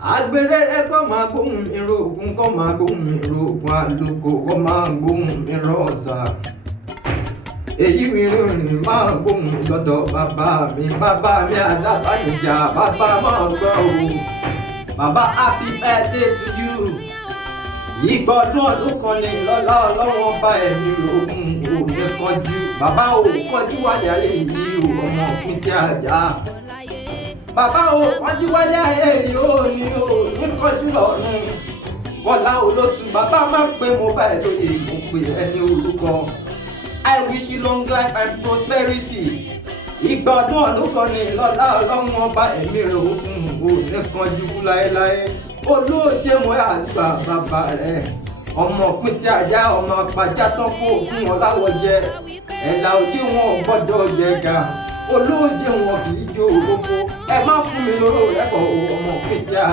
Àgbèrè kó máa gbóhùn mi rògùn kó máa gbóhùn mi rògùn àlùkò kó máa gbóhùn mi rọ̀ọ̀sà. Èyí mi rìnrìn máa gbóhùn lọ́dọ̀ bàbá mi alábànújà bàbá máa gbọ́ o. Bàbá happy birthday to you. Ìgbọ̀dún ọdún kan ní lọ́lá ọlọ́wọ́n bá ẹ̀mí rògùn ò ní kọjú. Bàbá ò kọjú wálé ayé yìí o ọmọ òkun tí a jà. Bàbá ò kọjú wálé ayé yìí o ní kọjú lọ́rùn. Bọ́lá Olótù bàbá má pé mo bá ẹ lóye mo pè ẹni orúkọ. I wish you long life and prosperity. Ìgbọ̀dún ọdún kan ní lọ́lá ọlọ́wọ́n bá ẹ̀mí rògùn ò ní kọjú láéláé. Olóòjé wọn àgbà bàbá rẹ̀ ọmọ òkun tí a jà ọmọ apàjá tó kó fún wọn láwọ̀ jẹ ẹ̀là òjì wọn ò gbọ́dọ̀ jẹ̀gà olóòjé wọn kì í jó olófo ẹ má fún mi lóró rẹ́pọ̀ ọmọ òkun tí a.